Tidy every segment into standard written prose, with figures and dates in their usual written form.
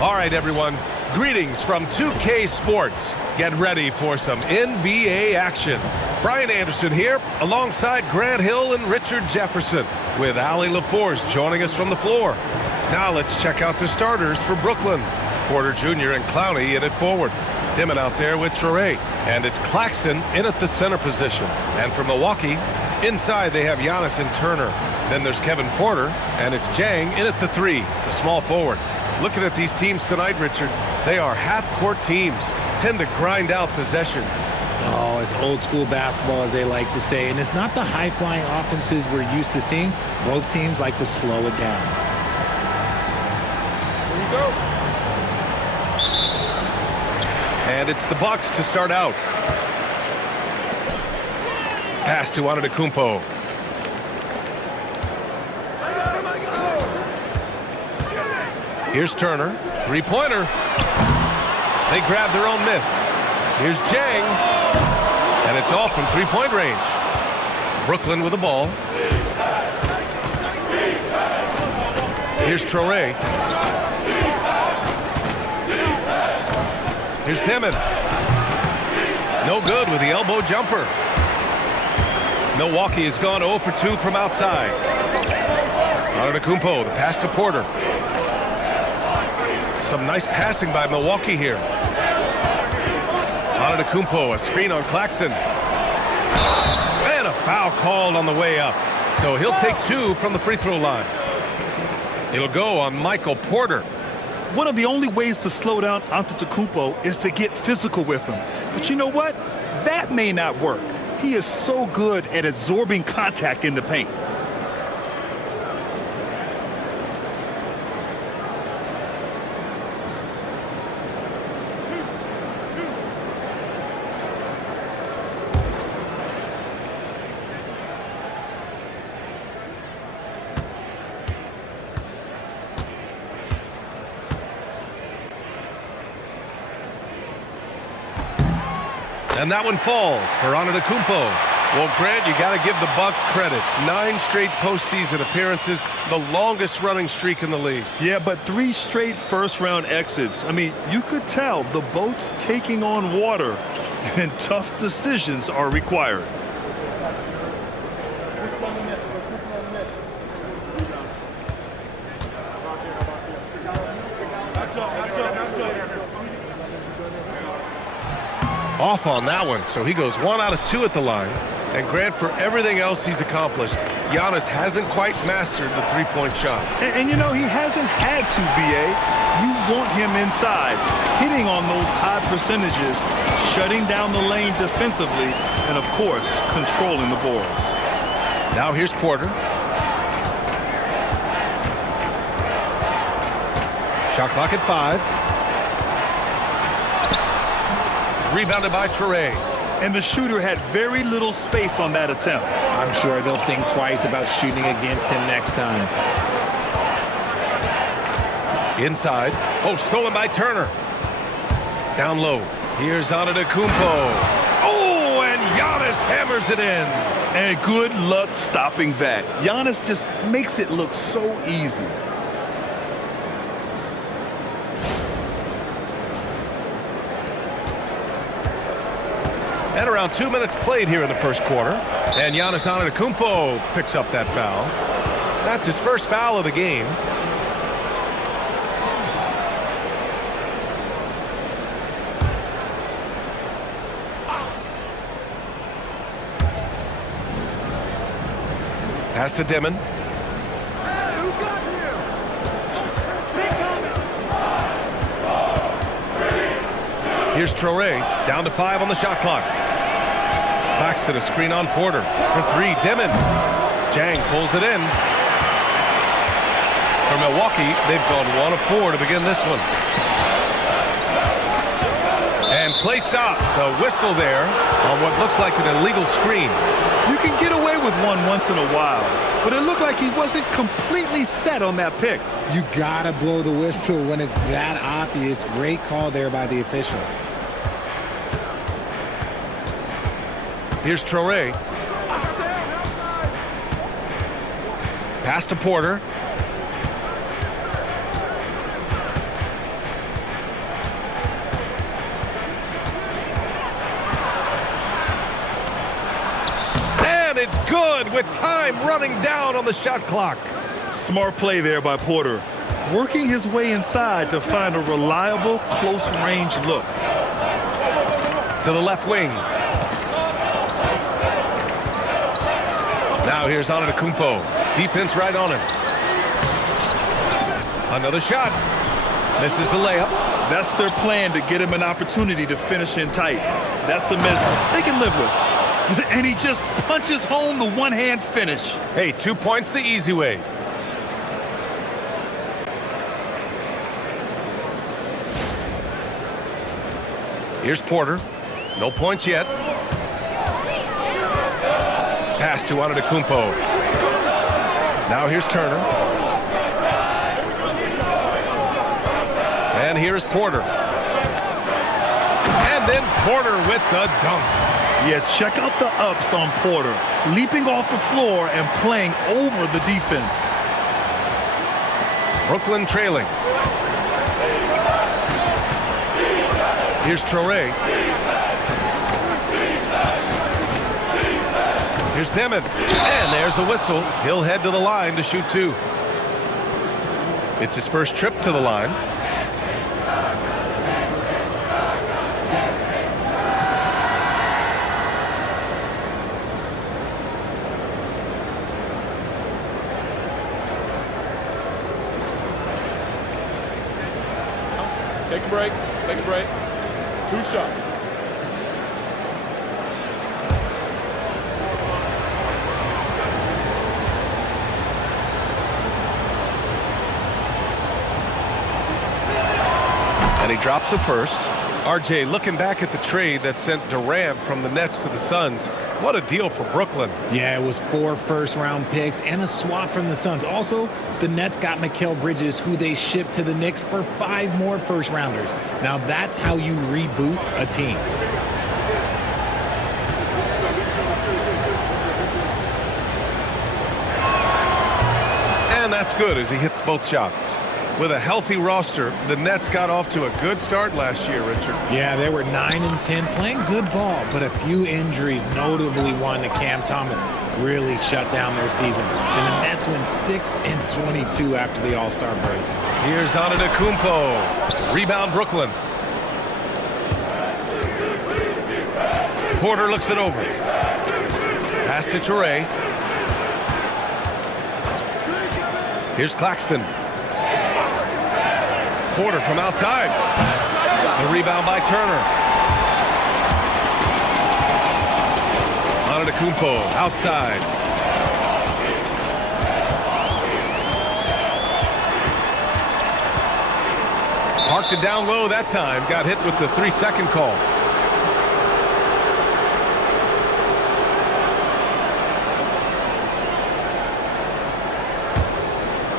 All right, everyone. Greetings from 2K Sports. Get ready for some NBA action. Brian Anderson here, alongside Grant Hill and Richard Jefferson, with Allie LaForce joining us from the floor. Now let's check out the starters for Brooklyn. Porter Jr. and Clowney in at forward. Dimon out there with Traore. And it's Claxton in at the center position. And for Milwaukee, inside they have Giannis and Turner. Then there's Kevin Porter, and it's Jang in at the 3, the small forward. Looking at these teams tonight, Richard, they are half-court teams, tend to grind out possessions. Oh, it's old school basketball, as they like to say. And it's not the high-flying offenses we're used to seeing. Both teams like to slow it down. Here you go. And it's the Bucks to start out. Pass to Antetokounmpo. Here's Turner, three-pointer. They grab their own miss. Here's Jang, and it's off from three-point range. Brooklyn with the ball. Here's Traore. Here's Dimon. No good with the elbow jumper. Milwaukee has gone 0 for 2 from outside. Antetokounmpo, the pass to Porter. Some nice passing by Milwaukee here. Antetokounmpo, a screen on Claxton. And a foul called on the way up. So he'll take 2 from the free throw line. It'll go on Michael Porter. One of the only ways to slow down Antetokounmpo is to get physical with him. But you know what? That may not work. He is so good at absorbing contact in the paint. And that one falls for Antetokounmpo. Well, Grant, you got to give the Bucks credit. 9 straight postseason appearances, the longest running streak in the league. Yeah, but 3 straight first-round exits. I mean, you could tell the boat's taking on water, and tough decisions are required. Off on that one, so he goes 1 out of 2 at the line. And Grant, for everything else he's accomplished, Giannis hasn't quite mastered the three-point shot. And you know, he hasn't had to, B.A. You want him inside, hitting on those high percentages, shutting down the lane defensively, and, of course, controlling the boards. Now here's Porter. Shot clock at 5. Rebounded by Traore. And the shooter had very little space on that attempt. I'm sure they'll think twice about shooting against him next time. Inside. Oh, stolen by Turner. Down low. Here's Antetokounmpo. Oh, and Giannis hammers it in. And good luck stopping that. Giannis just makes it look so easy. And around 2 minutes played here in the first quarter. And Giannis Antetokounmpo picks up that foul. That's his first foul of the game. Pass to Dimon. Here's Traore, down to 5 on the shot clock. Claxton, a screen on Porter. For 3, Dimon. Jang pulls it in. For Milwaukee, they've gone 1 of 4 to begin this one. And play stops. A whistle there on what looks like an illegal screen. You can get away with one once in a while, but it looked like he wasn't completely set on that pick. You gotta blow the whistle when it's that obvious. Great call there by the official. Here's Traore. Pass to Porter. good with time running down on the shot clock. Smart play there by Porter, working his way inside to find a reliable close-range look. To the left wing. Now here's Antetokounmpo. Defense right on him. Another shot. Misses the layup. That's their plan, to get him an opportunity to finish in tight. That's a miss they can live with. And he just punches home the one-hand finish. Hey, 2 points the easy way. Here's Porter. No points yet. Pass to Antetokounmpo. Now here's Turner. And here's Porter. And then Porter with the dunk. Yeah, check out the ups on Porter. Leaping off the floor and playing over the defense. Brooklyn trailing. Here's Traoré. Here's Demon. And there's a whistle. He'll head to the line to shoot two. It's his first trip to the line. Take a break. Take a break. 2 shots. And he drops it first. RJ, looking back at the trade that sent Durant from the Nets to the Suns, what a deal for Brooklyn. Yeah, it was 4 first-round picks and a swap from the Suns. Also, the Nets got Mikal Bridges, who they shipped to the Knicks for 5 more first-rounders. Now, that's how you reboot a team. And that's good as he hits both shots. With a healthy roster, the Nets got off to a good start last year, Richard. Yeah, they were 9-10, playing good ball, but a few injuries, notably one to Cam Thomas, really shut down their season. And the Nets went 6-22 after the All-Star break. Here's Antetokounmpo. Rebound Brooklyn. Porter looks it over. Pass to Traoré. Here's Claxton. Porter from outside. The rebound by Turner. Antetokounmpo outside. Parked it down low that time. Got hit with the 3-second call.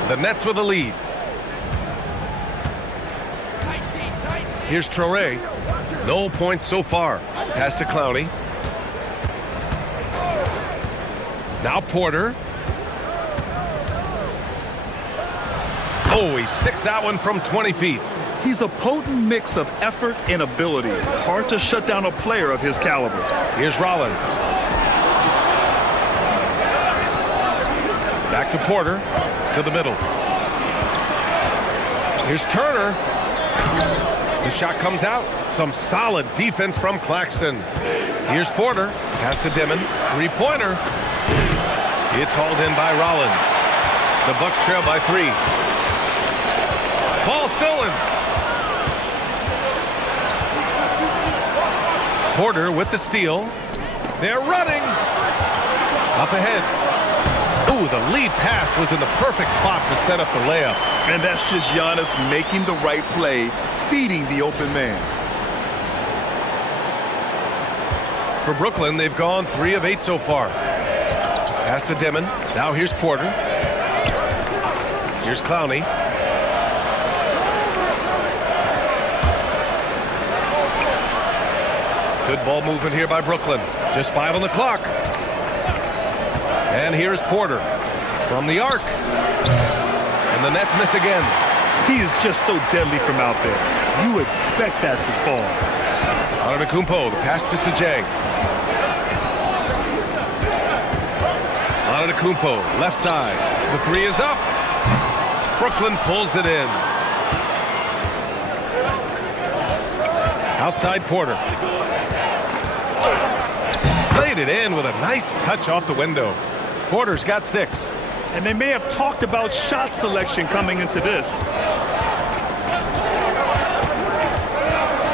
The Nets with the lead. Here's Traoré. No points so far. Pass to Clowney. Now Porter. Oh, he sticks that one from 20 feet. He's a potent mix of effort and ability. Hard to shut down a player of his caliber. Here's Rollins. Back to Porter. To the middle. Here's Turner. The shot comes out. Some solid defense from Claxton. Here's Porter. Pass to Demon. 3-pointer. It's hauled in by Rollins. The Bucks trail by 3. Ball stolen. Porter with the steal. They're running. Up ahead. Ooh, the lead pass was in the perfect spot to set up the layup. And that's just Giannis making the right play, feeding the open man. For Brooklyn, they've gone 3 of 8 so far. Pass to Demon. Now here's Porter. Here's Clowney. Good ball movement here by Brooklyn. Just 5 on the clock. And here's Porter from the arc. And the Nets miss again. He is just so deadly from out there. You expect that to fall. Antetokounmpo, the pass to Sajang. Antetokounmpo, left side. The three is up. Brooklyn pulls it in. Outside Porter. Laid it in with a nice touch off the window. Porter's got 6. And they may have talked about shot selection coming into this.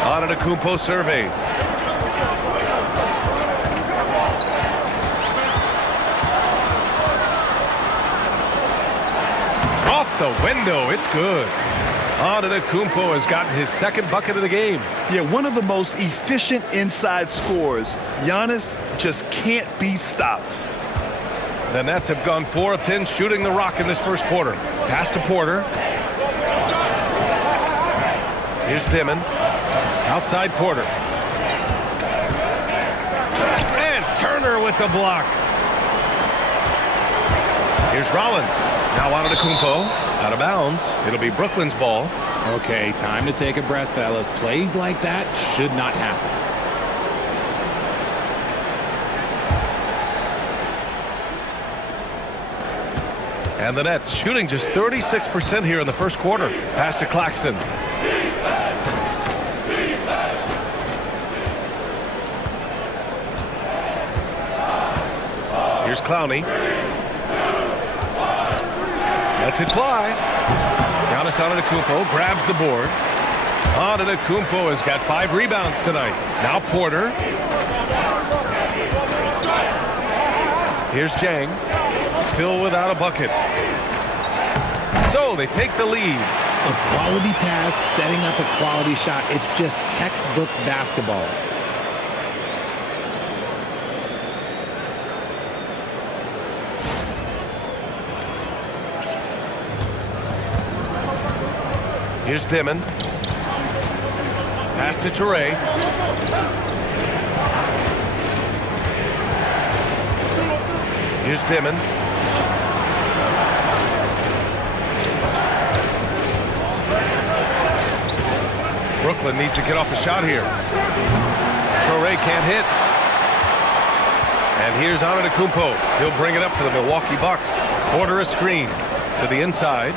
Antetokounmpo surveys. Off the window, it's good. Antetokounmpo has gotten his second bucket of the game. Yeah, one of the most efficient inside scorers. Giannis just can't be stopped. The Nets have gone 4 of 10 shooting the rock in this first quarter. Pass to Porter. Here's Dimon. Outside Porter. And Turner with the block. Here's Rollins. Now Antetokounmpo. Out of bounds. It'll be Brooklyn's ball. Okay, time to take a breath, fellas. Plays like that should not happen. And the Nets shooting just 36% here in the first quarter. Pass to Claxton. Here's Clowney. Lets it fly. Giannis Antetokounmpo grabs the board. Antetokounmpo has got 5 rebounds tonight. Now Porter. Here's Jang. Still without a bucket. So they take the lead. A quality pass, setting up a quality shot. It's just textbook basketball. Here's Dimon. Pass to Toure. Here's Dimon. Brooklyn needs to get off the shot here. Toure can't hit. And here's Antetokounmpo. He'll bring it up for the Milwaukee Bucks. Porter a screen to the inside.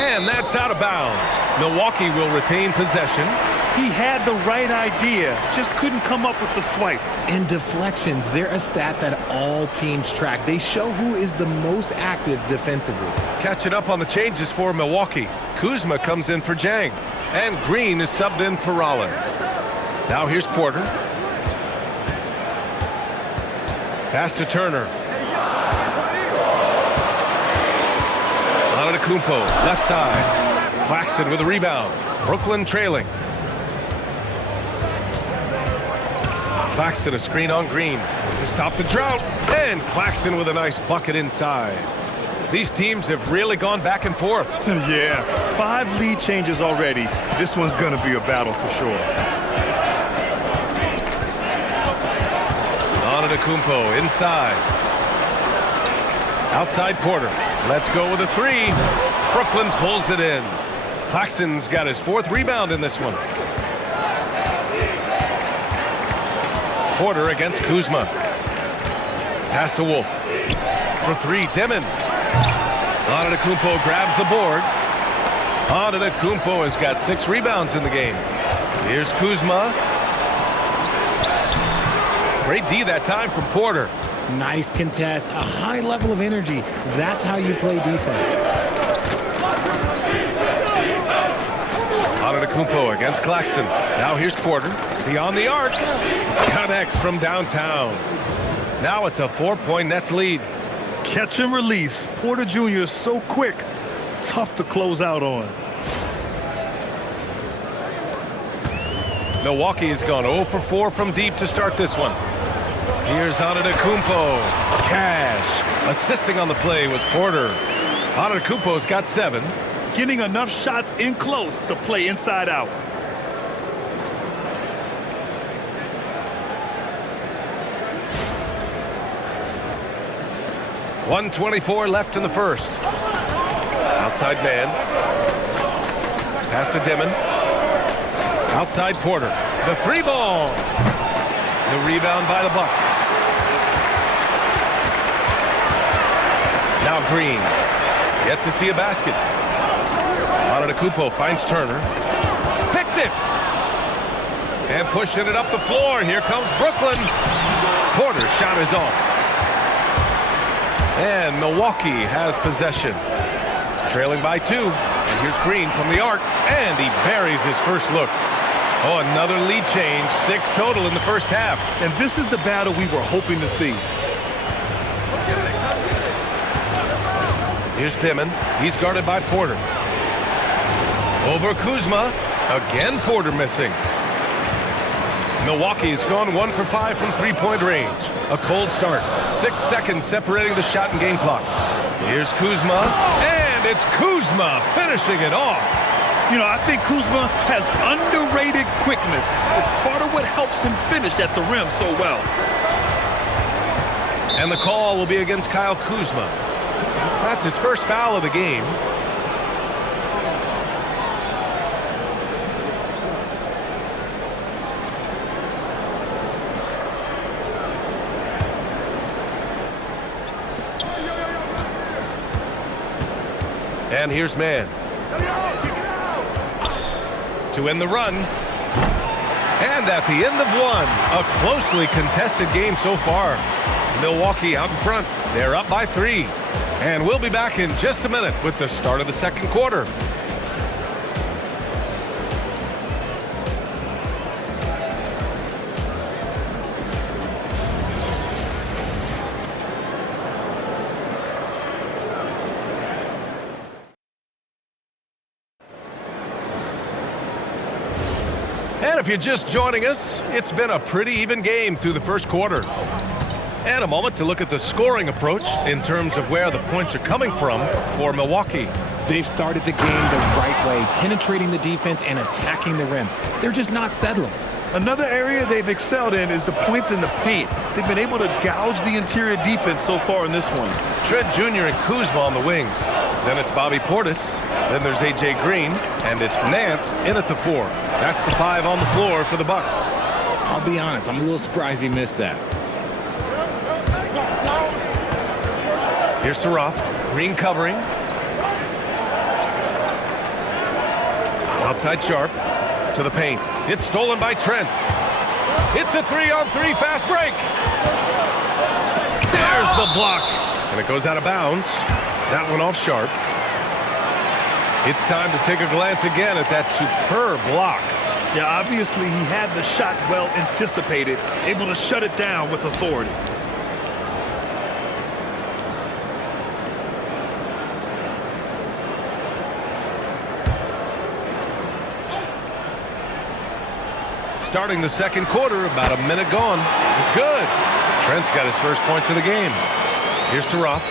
And that's out of bounds. Milwaukee will retain possession. He had the right idea, just couldn't come up with the swipe. And deflections, they're a stat that all teams track. They show who is the most active defensively. Catching up on the changes for Milwaukee. Kuzma comes in for Jang. And Green is subbed in for Rollins. Now here's Porter. Pass to Turner. Antetokounmpo, left side. Claxton with a rebound. Brooklyn trailing. Claxton a screen on Green to stop the drought. And Claxton with a nice bucket inside. These teams have really gone back and forth. Yeah, 5 lead changes already. This one's going to be a battle for sure. Antetokounmpo inside. Outside Porter. Let's go with a 3. Brooklyn pulls it in. Claxton's got his 4th rebound in this one. Porter against Kuzma. Pass to Wolf. For 3, Dimon. Antetokounmpo grabs the board. Antetokounmpo has got 6 rebounds in the game. Here's Kuzma. Great D that time from Porter. Nice contest, a high level of energy. That's how you play defense. Antetokounmpo against Claxton. Now here's Porter. Beyond the arc. Connects from downtown. Now it's a 4-point Nets lead. Catch and release. Porter Jr. is so quick. Tough to close out on. Milwaukee has gone 0 for 4 from deep to start this one. Here's Antetokounmpo. Cash. Assisting on the play was Porter. Antetokounmpo's got 7. Getting enough shots in close to play inside out. .124 left in the first. Outside man. Pass to Dimon. Outside Porter. The 3 ball. The rebound by the Bucks. Now Green. Yet to see a basket. Antetokounmpo finds Turner. Picked it. And pushing it up the floor. Here comes Brooklyn. Porter's shot is off. And Milwaukee has possession. Trailing by 2. And here's Green from the arc. And he buries his first look. Oh, another lead change. 6 total in the first half. And this is the battle we were hoping to see. Here's Timmon. He's guarded by Porter. Over Kuzma. Again, Porter missing. Milwaukee's gone 1 for 5 from three-point range. A cold start. 6 seconds separating the shot and game clocks. Here's Kuzma. And it's Kuzma finishing it off. You know, I think Kuzma has underrated quickness. It's part of what helps him finish at the rim so well. And the call will be against Kyle Kuzma. That's his first foul of the game. And here's Mann. To end the run. And at the end of 1, a closely contested game so far. Milwaukee out in front. They're up by 3. And we'll be back in just a minute with the start of the second quarter. And if you're just joining us, it's been a pretty even game through the first quarter. And a moment to look at the scoring approach in terms of where the points are coming from for Milwaukee. They've started the game the right way, penetrating the defense and attacking the rim. They're just not settling. Another area they've excelled in is the points in the paint. They've been able to gouge the interior defense so far in this one. Trent Jr. and Kuzma on the wings. Then it's Bobby Portis. Then there's A.J. Green. And it's Nance in at the 4. That's the 5 on the floor for the Bucks. I'll be honest, I'm a little surprised he missed that. Here's Saroff. Green covering. Outside Sharp. To the paint. It's stolen by Trent. It's a 3-on-3 fast break. There's the block. And it goes out of bounds. That one off Sharp. It's time to take a glance again at that superb block. Yeah, obviously he had the shot well anticipated, able to shut it down with authority. Starting the second quarter, about a minute gone. It's good. Trent's got his first points of the game. Here's Saroff.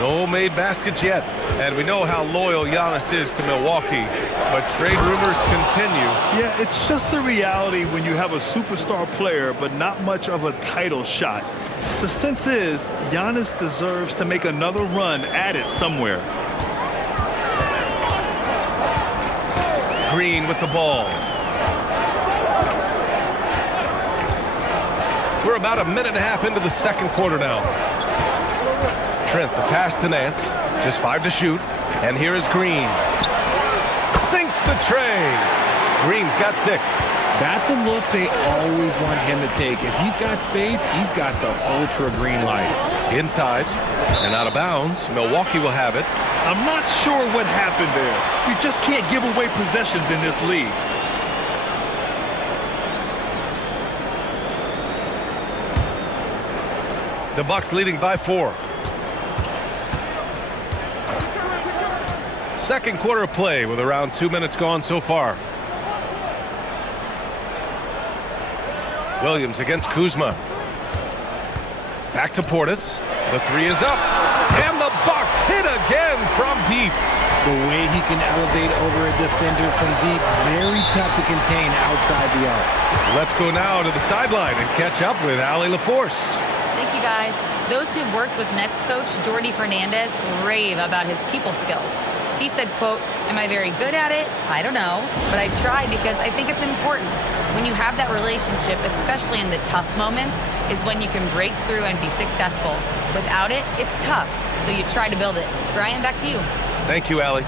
No made baskets yet. And we know how loyal Giannis is to Milwaukee. But trade rumors continue. Yeah, it's just the reality when you have a superstar player, but not much of a title shot. The sense is Giannis deserves to make another run at it somewhere. Green with the ball. We're about a minute and a half into the second quarter now. Trent, the pass to Nance. Just 5 to shoot. And here is Green. Sinks the tray. Green's got 6. That's a look they always want him to take. If he's got space, he's got the ultra green light. Inside and out of bounds. Milwaukee will have it. I'm not sure what happened there. You just can't give away possessions in this league. The Bucks leading by 4. Second quarter of play with around 2 minutes gone so far. Williams against Kuzma. Back to Portis. The 3 is up. And the Bucks hit again from deep. The way he can elevate over a defender from deep, very tough to contain outside the arc. Let's go now to the sideline and catch up with Allie LaForce. Thank you, guys. Those who've worked with Nets coach Jordi Fernandez rave about his people skills. He said, quote, "Am I very good at it? I don't know, but I try because I think it's important. When you have that relationship, especially in the tough moments, is when you can break through and be successful. Without it, it's tough, so you try to build it." Brian, back to you. Thank you, Allie.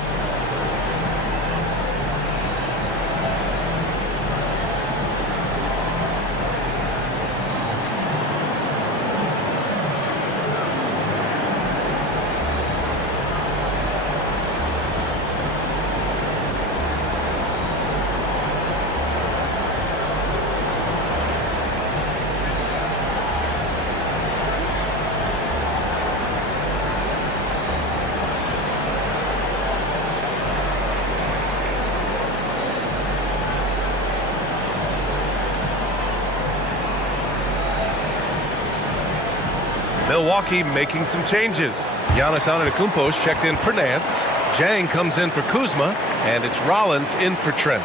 Milwaukee making some changes. Giannis Antetokounmpo's checked in for Nance. Jang comes in for Kuzma, and it's Rollins in for Trent.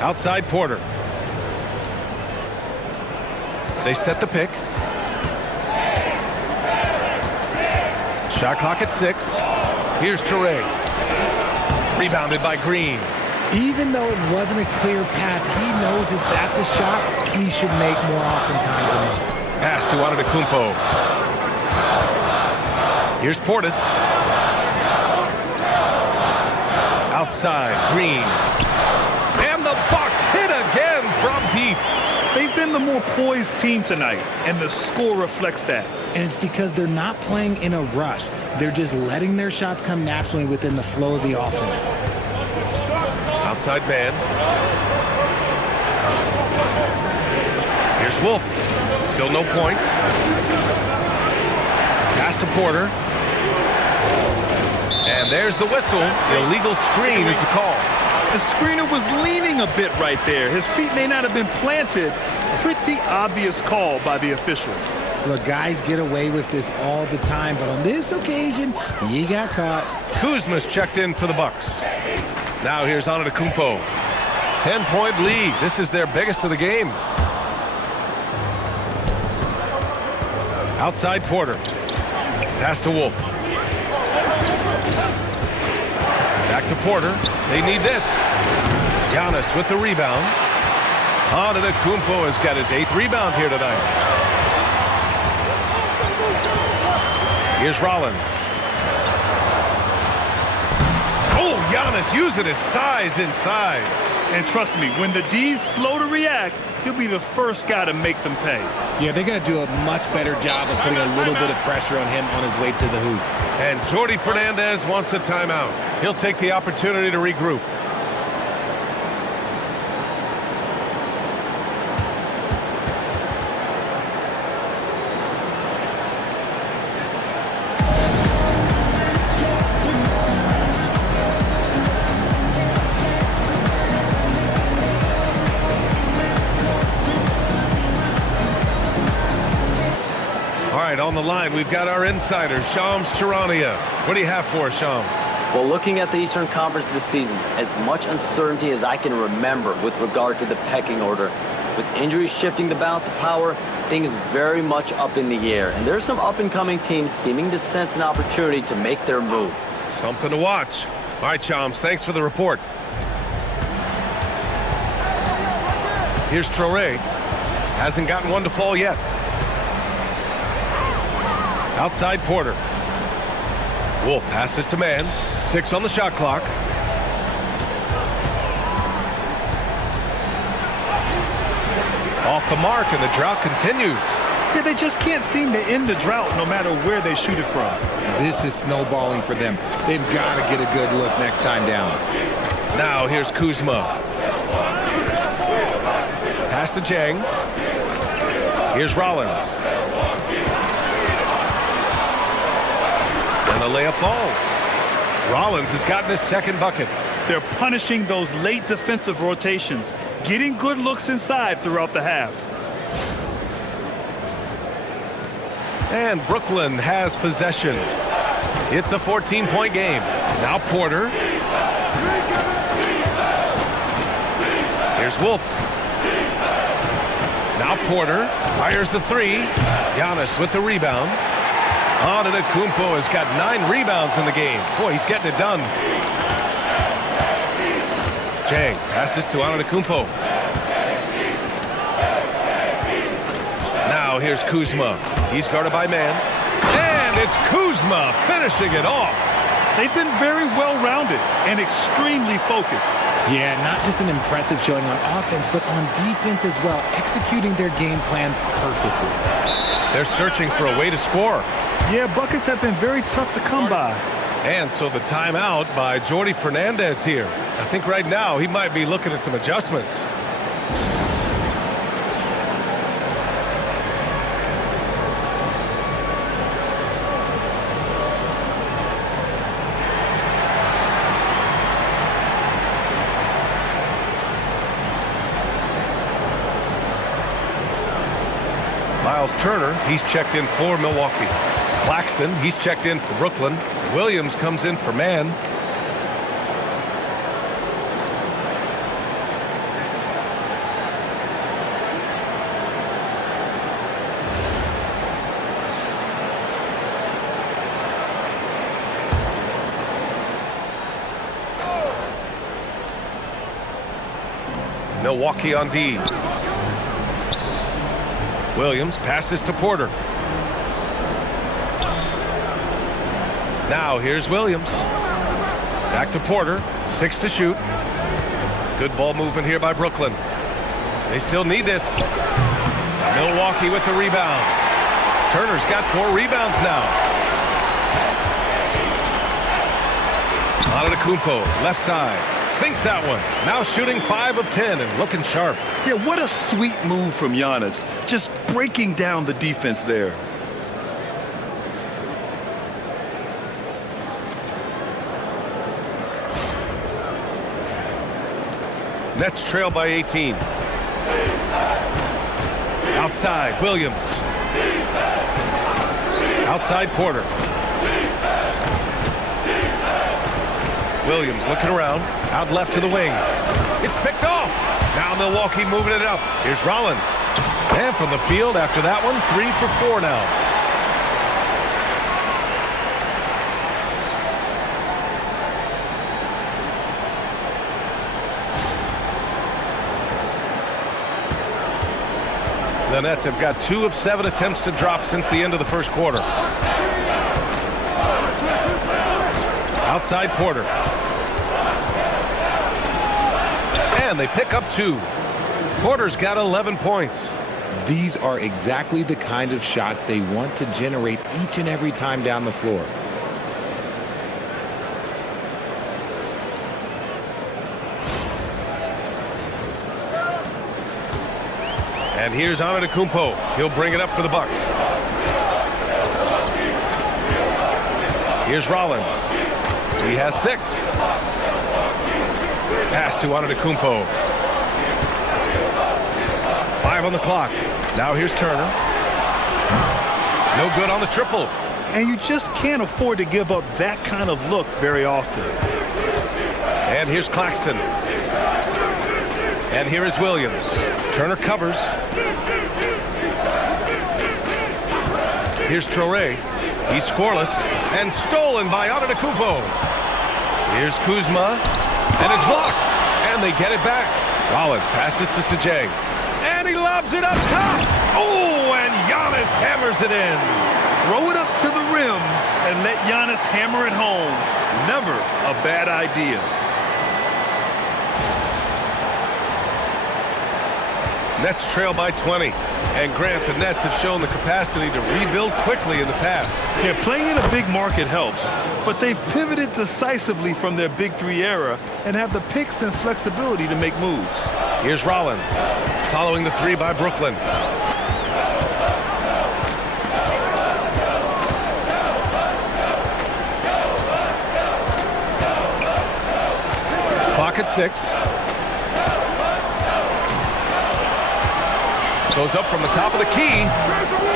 Outside Porter. They set the pick. Shot clock at 6. Here's Touré. Rebounded by Green. Even though it wasn't a clear path, he knows that that's a shot he should make more oftentimes than not. Pass to Antetokounmpo. Here's Portis. Outside, Green. And the Bucks hit again from deep. They've been the more poised team tonight, and the score reflects that. And it's because they're not playing in a rush. They're just letting their shots come naturally within the flow of the offense. Outside man. Here's Wolf. Still no points. Pass to Porter. And there's the whistle. Illegal screen is the call. The screener was leaning a bit right there. His feet may not have been planted. Pretty obvious call by the officials. Look, guys get away with this all the time, but on this occasion, he got caught. Kuzma's checked in for the Bucks. Now here's Antetokounmpo. 10-point lead. This is their biggest of the game. Outside Porter. Pass to Wolf. Back to Porter. They need this. Giannis with the rebound. Antetokounmpo has got his 8th rebound here tonight. Here's Rollins. Oh, Giannis using his size inside. And trust me, when the D's slow to react, he'll be the first guy to make them pay. Yeah, they're going to do a much better job of putting a little bit of pressure on him on his way to the hoop. And Jordi Fernandez wants a timeout. He'll take the opportunity to regroup. On the line, we've got our insider, Shams Charania. What do you have for us, Shams? Well, looking at the Eastern Conference this season, as much uncertainty as I can remember with regard to the pecking order. With injuries shifting the balance of power, things very much up in the air. And there's some up-and-coming teams seeming to sense an opportunity to make their move. Something to watch. All right, Shams, thanks for the report. Here's Touré. Hasn't gotten one to fall yet. Outside Porter. Wolf passes to man. 6 on the shot clock. Off the mark, and the drought continues. Yeah, they just can't seem to end the drought no matter where they shoot it from. This is snowballing for them. They've got to get a good look next time down. Now here's Kuzma. Pass to Jang. Here's Rollins. And the layup falls. Rollins has gotten his 2nd bucket. They're punishing those late defensive rotations, getting good looks inside throughout the half. And Brooklyn has possession. It's a 14-point game. Now Porter. Here's Wolf. Now Porter fires the three. Giannis with the rebound. Antetokounmpo has got 9 rebounds in the game. Boy, he's getting it done. Jang passes to Antetokounmpo. Now here's Kuzma. He's guarded by man. And it's Kuzma finishing it off. They've been very well-rounded and extremely focused. Yeah, not just an impressive showing on offense, but on defense as well, executing their game plan perfectly. They're searching for a way to score. Yeah, buckets have been very tough to come by. And so the timeout by Jordi Fernandez here. I think right now he might be looking at some adjustments. Miles Turner, he's checked in for Milwaukee. Claxton, he's checked in for Brooklyn. Williams comes in for man. Milwaukee on D. Williams passes to Porter. Now here's Williams. Back to Porter. 6 to shoot. Good ball movement here by Brooklyn. They still need this. Milwaukee with the rebound. Turner's got 4 rebounds now. Antetokounmpo, left side. Sinks that one. Now shooting 5 of 10 and looking sharp. Yeah, what a sweet move from Giannis. Just breaking down the defense there. Nets trail by 18. Outside, Williams. Outside, Porter. Williams looking around. Out left to the wing. It's picked off. Now Milwaukee moving it up. Here's Rollins. And from the field after that one, 3 for 4 now. The Nets have got 2 of 7 attempts to drop since the end of the first quarter. Outside Porter. And they pick up 2. Porter's got 11 points. These are exactly the kind of shots they want to generate each and every time down the floor. And here's Antetokounmpo. He'll bring it up for the Bucks. Here's Rollins. He has 6. Pass to Antetokounmpo. 5 on the clock. Now here's Turner. No good on the triple. And you just can't afford to give up that kind of look very often. And here's Claxton. And here is Williams. Turner covers. Here's Traoré. He's scoreless and stolen by Antetokounmpo. Here's Kuzma. And it's blocked. And they get it back. Rollins passes to Sajang. And he lobs it up top. Oh, and Giannis hammers it in. Throw it up to the rim and let Giannis hammer it home. Never a bad idea. Nets trail by 20. And Grant, the Nets have shown the capacity to rebuild quickly in the past. Yeah, playing in a big market helps, but they've pivoted decisively from their Big 3 era and have the picks and flexibility to make moves. Here's Rollins, following the 3 by Brooklyn. Clock at 6. Goes up from the top of the key.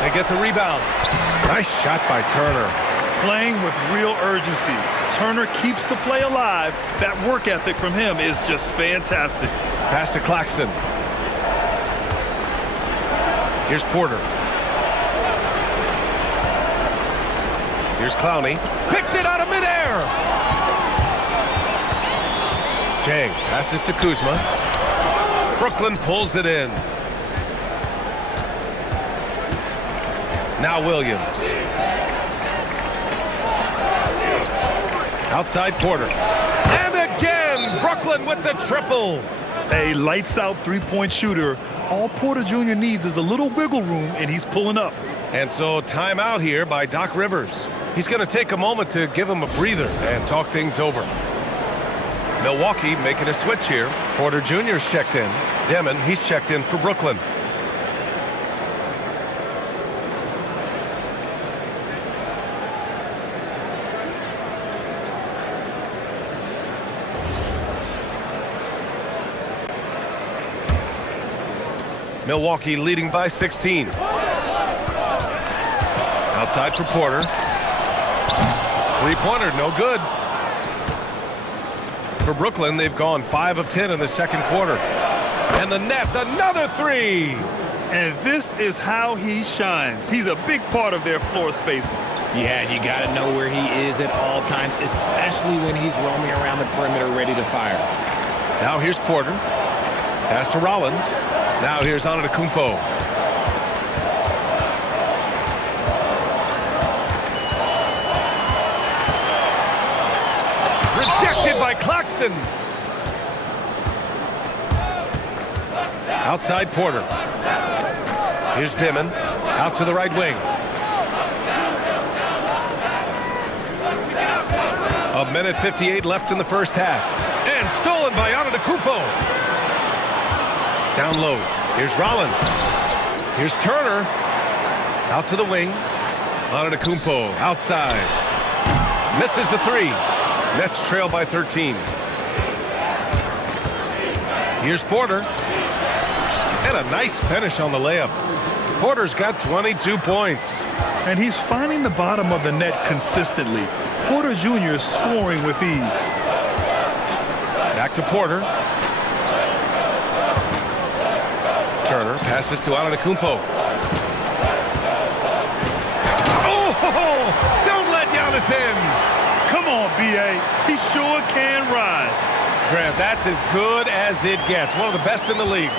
They get the rebound. Nice shot by Turner. Playing with real urgency. Turner keeps the play alive. That work ethic from him is just fantastic. Pass to Claxton. Here's Porter. Here's Clowney. Picked it out of midair. Jang passes to Kuzma. Brooklyn pulls it in. Now Williams. Outside Porter. And again, Brooklyn with the triple. A lights-out three-point shooter. All Porter Jr. needs is a little wiggle room, and he's pulling up. And so timeout here by Doc Rivers. He's going to take a moment to give him a breather and talk things over. Milwaukee making a switch here. Porter Jr.'s checked in. Demon, he's checked in for Brooklyn. Milwaukee leading by 16. Outside for Porter. Three-pointer, no good. For Brooklyn, they've gone 5 of 10 in the second quarter. And the Nets, another three. And this is how he shines. He's a big part of their floor spacing. Yeah, and you got to know where he is at all times, especially when he's roaming around the perimeter ready to fire. Now here's Porter. Pass to Rollins. Now here's Antetokounmpo. Rejected by Claxton. Outside Porter. Here's Dimon. Out to the right wing. A minute 58 left in the first half. And stolen by Antetokounmpo. Down low. Here's Rollins. Here's Turner. Out to the wing. Antetokounmpo outside. Misses the three. Nets trail by 13. Here's Porter. And a nice finish on the layup. Porter's got 22 points. And he's finding the bottom of the net consistently. Porter Jr. is scoring with ease. Back to Porter. Turner passes to Antetokounmpo. Oh, don't let Giannis in. Come on, B.A. He sure can rise. Grant, that's as good as it gets. One of the best in the league.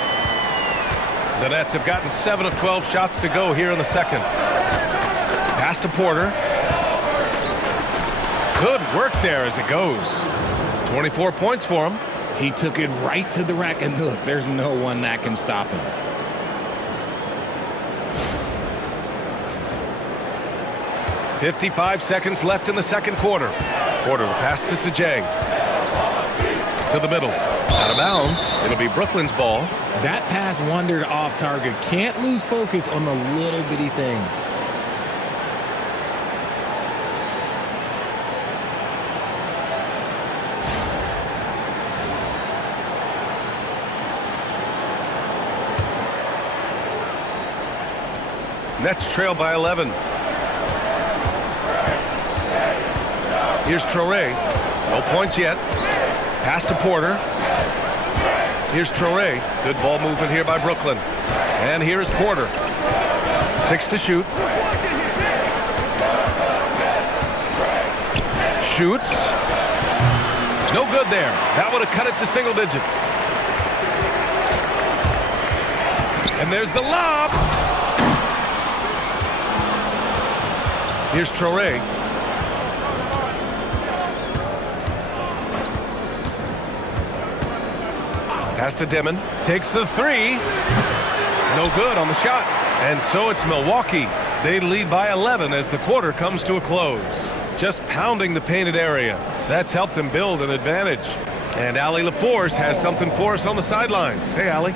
The Nets have gotten 7 of 12 shots to go here in the second. Pass to Porter. Good work there as it goes. 24 points for him. He took it right to the rack, and look, there's no one that can stop him. .55 seconds left in the second quarter. Porter pass to Sajang. To the middle. Out of bounds. It'll be Brooklyn's ball. That pass wandered off target. Can't lose focus on the little bitty things. Nets trail by 11. Here's Traoré. No points yet. Pass to Porter. Here's Traoré. Good ball movement here by Brooklyn. And here's Porter. 6 to shoot. Shoots. No good there. That would have cut it to single digits. And there's the lob. Here's Traoré. Pass to Demon. Takes the three. No good on the shot. And so it's Milwaukee. They lead by 11 as the quarter comes to a close. Just pounding the painted area. That's helped them build an advantage. And Allie LaForce has something for us on the sidelines. Hey, Allie.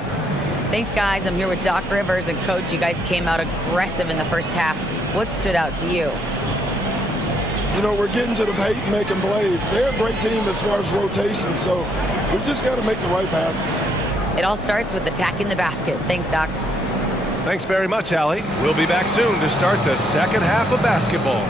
Thanks, guys. I'm here with Doc Rivers and Coach. You guys came out aggressive in the first half. What stood out to you? You know, we're getting to the paint and making plays. They're a great team as far as rotation, so we just got to make the right passes. It all starts with attacking the basket. Thanks, Doc. Thanks very much, Allie. We'll be back soon to start the second half of basketball.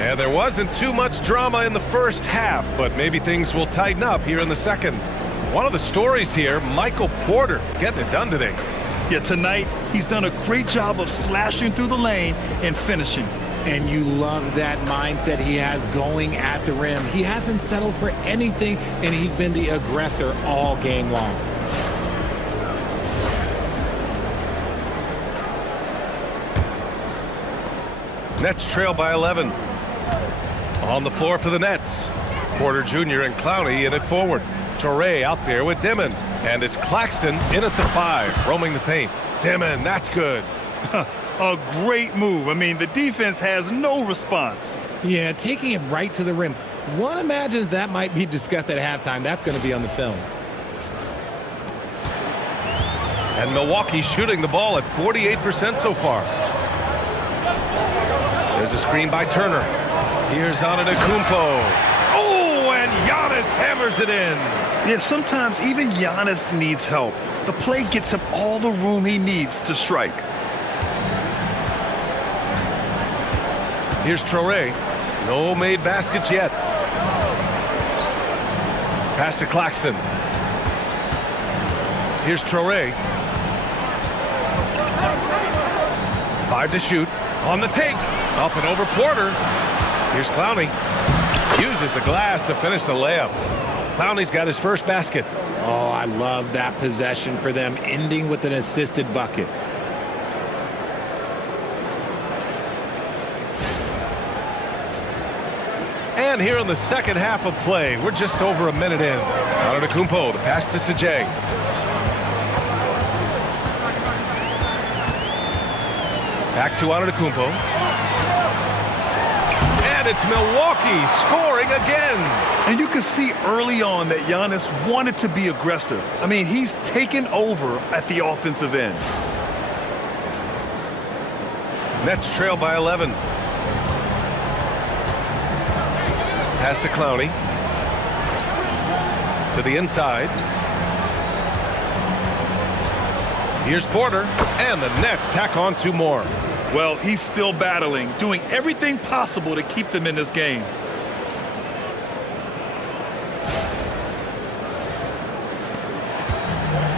And there wasn't too much drama in the first half, but maybe things will tighten up here in the second. One of the stories here, Michael Porter getting it done today. Yeah, tonight he's done a great job of slashing through the lane and finishing. And you love that mindset he has going at the rim. He hasn't settled for anything, and he's been the aggressor all game long. Nets trail by 11. On the floor for the Nets. Porter Jr. and Clowney in it forward. Toure out there with Dimon. And it's Claxton in at the 5, roaming the paint. Dimon, that's good. A great move. I mean, the defense has no response. Yeah, taking it right to the rim. One imagines that might be discussed at halftime. That's going to be on the film. And Milwaukee shooting the ball at 48% so far. There's a screen by Turner. Here's Antetokounmpo. Oh, and Giannis hammers it in. Yeah, sometimes even Giannis needs help. The play gets him all the room he needs to strike. Here's Toure. No made baskets yet. Pass to Claxton. Here's Toure. 5 to shoot. On the take. Up and over Porter. Here's Clowney. Uses the glass to finish the layup. Clowney's got his first basket. Oh, I love that possession for them, ending with an assisted bucket. And here in the second half of play, we're just over a minute in. Antetokounmpo, the pass to Sajay. Back to Antetokounmpo. And it's Milwaukee scoring again. And you can see early on that Giannis wanted to be aggressive. I mean, he's taken over at the offensive end. Nets trail by 11. Pass to Clowney. To the inside. Here's Porter. And the Nets tack on 2 more. Well, he's still battling, doing everything possible to keep them in this game.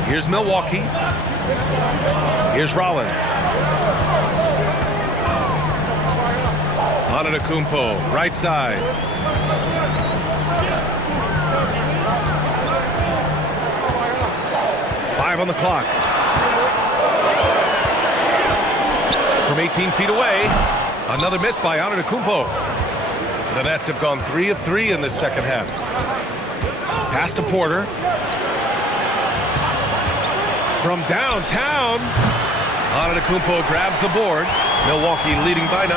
Here's Milwaukee. Here's Rollins. Antetokounmpo, right side. Five on the clock. From 18 feet away, another miss by Antetokounmpo. The Nets have gone 3 of 3 in this second half. Pass to Porter. From downtown, Antetokounmpo grabs the board. Milwaukee leading by 9.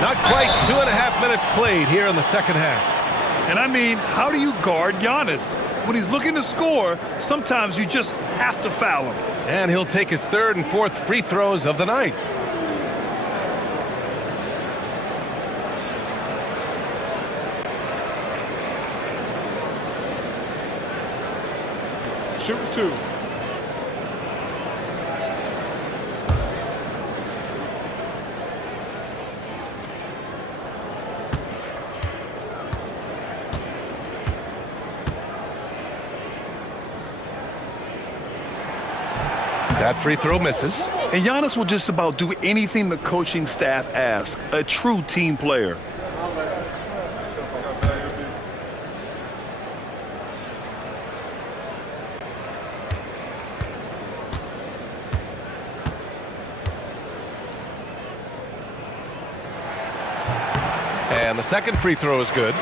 Not quite 2.5 minutes played here in the second half. And I mean, how do you guard Giannis? When he's looking to score, sometimes you just have to foul him. And he'll take his 3rd and 4th free throws of the night. Shoot 2. That free throw misses. And Giannis will just about do anything the coaching staff asks. A true team player. And the second free throw is good.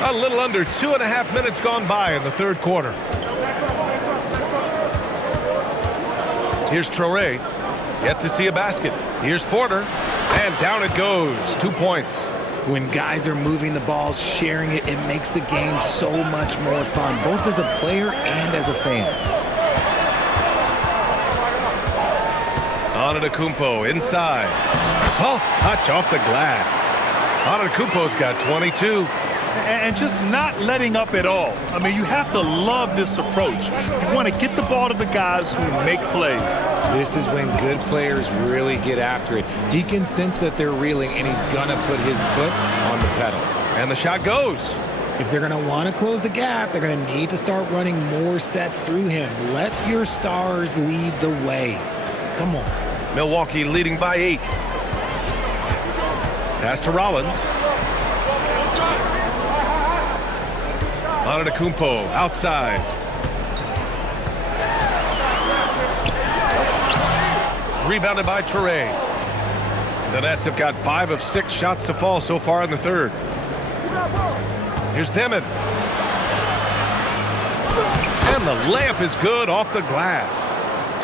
A little under 2.5 minutes gone by in the third quarter. Here's Traore. Yet to see a basket. Here's Porter. And down it goes. 2 points. When guys are moving the ball, sharing it, it makes the game so much more fun, both as a player and as a fan. Antetokounmpo inside. Soft touch off the glass. Antetokounmpo's got 22. And just not letting up at all. I mean, you have to love this approach. You want to get the ball to the guys who make plays. This is when good players really get after it. He can sense that they're reeling, and he's going to put his foot on the pedal. And the shot goes. If they're going to want to close the gap, they're going to need to start running more sets through him. Let your stars lead the way. Come on. Milwaukee leading by 8. Pass to Rollins. Antetokounmpo outside. Rebounded by Traore. The Nets have got 5 of 6 shots to fall so far in the third. Here's Demon. And the layup is good off the glass.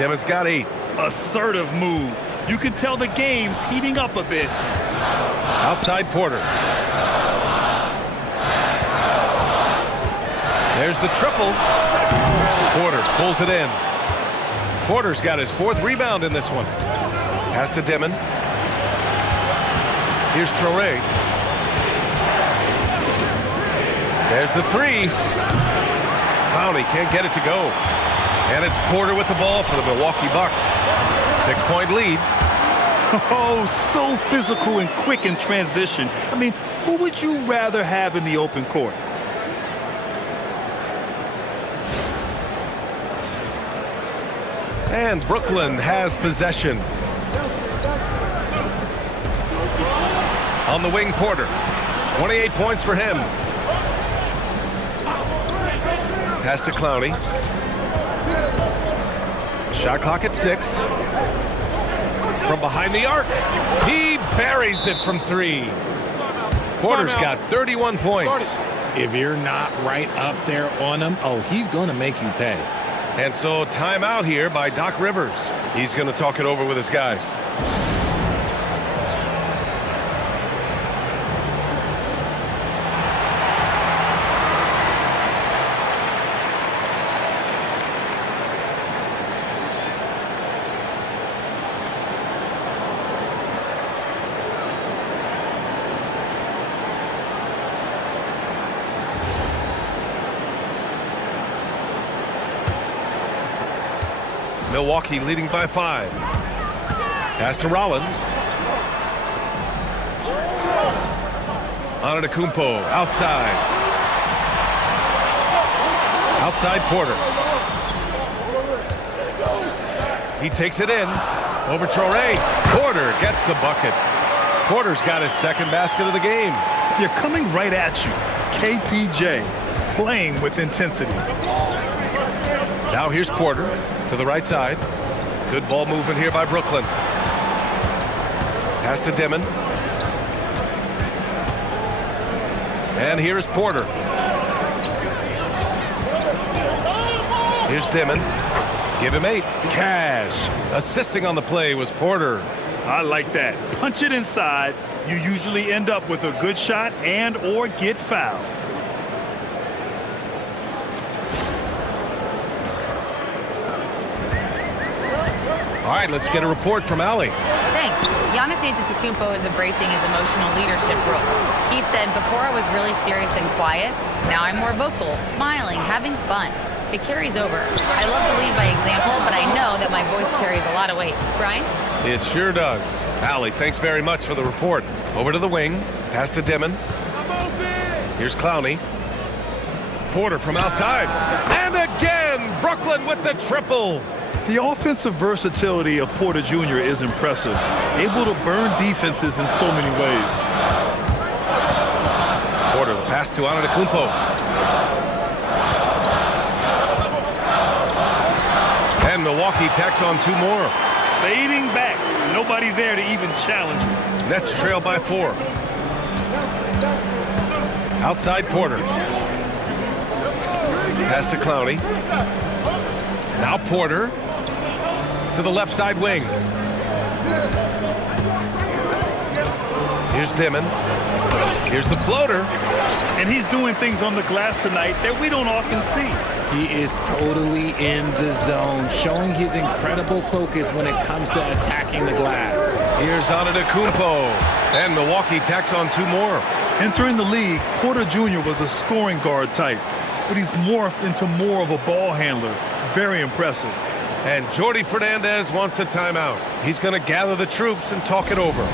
Demon's got 8. Assertive move. You can tell the game's heating up a bit. Outside Porter. There's the triple. Porter pulls it in. Porter's got his 4th rebound in this one. Pass to Demon. Here's Traore. There's the 3. Clowney can't get it to go. And it's Porter with the ball for the Milwaukee Bucks. 6-point lead. Oh, so physical and quick in transition. I mean, who would you rather have in the open court? And Brooklyn has possession. On the wing, Porter. 28 points for him. Pass to Clowney. Shot clock at 6. From behind the arc. He buries it from 3. Porter's got 31 points. If you're not right up there on him, oh, he's going to make you pay. And so timeout here by Doc Rivers. He's going to talk it over with his guys. Milwaukee leading by 5. Pass to Rollins. Antetokounmpo outside. Outside Porter. He takes it in. Over Traore. Porter gets the bucket. Porter's got his 2nd basket of the game. They're coming right at you. KPJ playing with intensity. Now here's Porter to the right side. Good ball movement here by Brooklyn. Pass to Demon. And here's Porter. Here's Demon. Give him 8. Cash. Assisting on the play was Porter. I like that. Punch it inside. You usually end up with a good shot and or get fouled. All right, let's get a report from Allie. Thanks. Giannis Antetokounmpo is embracing his emotional leadership role. He said, before I was really serious and quiet, now I'm more vocal, smiling, having fun. It carries over. I love to lead by example, but I know that my voice carries a lot of weight. Brian? It sure does. Allie, thanks very much for the report. Over to the wing. Pass to Demon. Here's Clowney. Porter from outside. And again, Brooklyn with the triple. The offensive versatility of Porter Jr. is impressive, able to burn defenses in so many ways. Porter, the pass to Antetokounmpo. And Milwaukee tacks on 2 more. Fading back. Nobody there to even challenge him. Nets trail by 4. Outside Porter. Pass to Clowney. Now Porter to the left side wing. Here's Dimon. Here's the floater. And he's doing things on the glass tonight that we don't often see. He is totally in the zone, showing his incredible focus when it comes to attacking the glass. Here's Antetokounmpo. And Milwaukee tacks on 2 more. Entering the league, Porter Jr. was a scoring guard type, but he's morphed into more of a ball handler. Very impressive. And Jordi Fernandez wants a timeout. He's going to gather the troops and talk it over.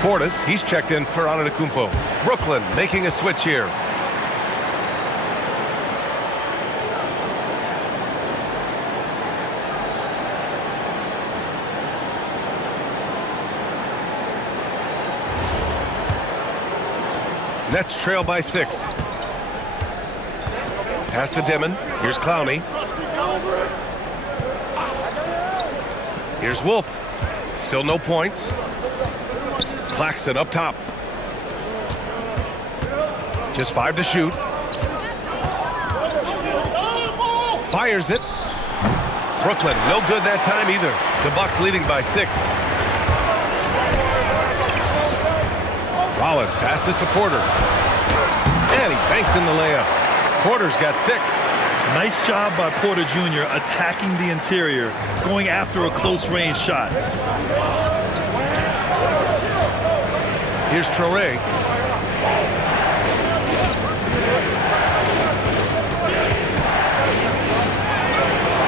Portis, he's checked in for Antetokounmpo. Brooklyn making a switch here. Nets trail by 6. Pass to Dimon. Here's Clowney. Here's Wolf. Still no points. Claxton up top. Just 5 to shoot. Fires it. Brooklyn, no good that time either. The Bucks leading by 6. Rollins passes to Porter. And he banks in the layup. Porter's got 6. Nice job by Porter Jr. attacking the interior, going after a close-range shot. Here's Traoré.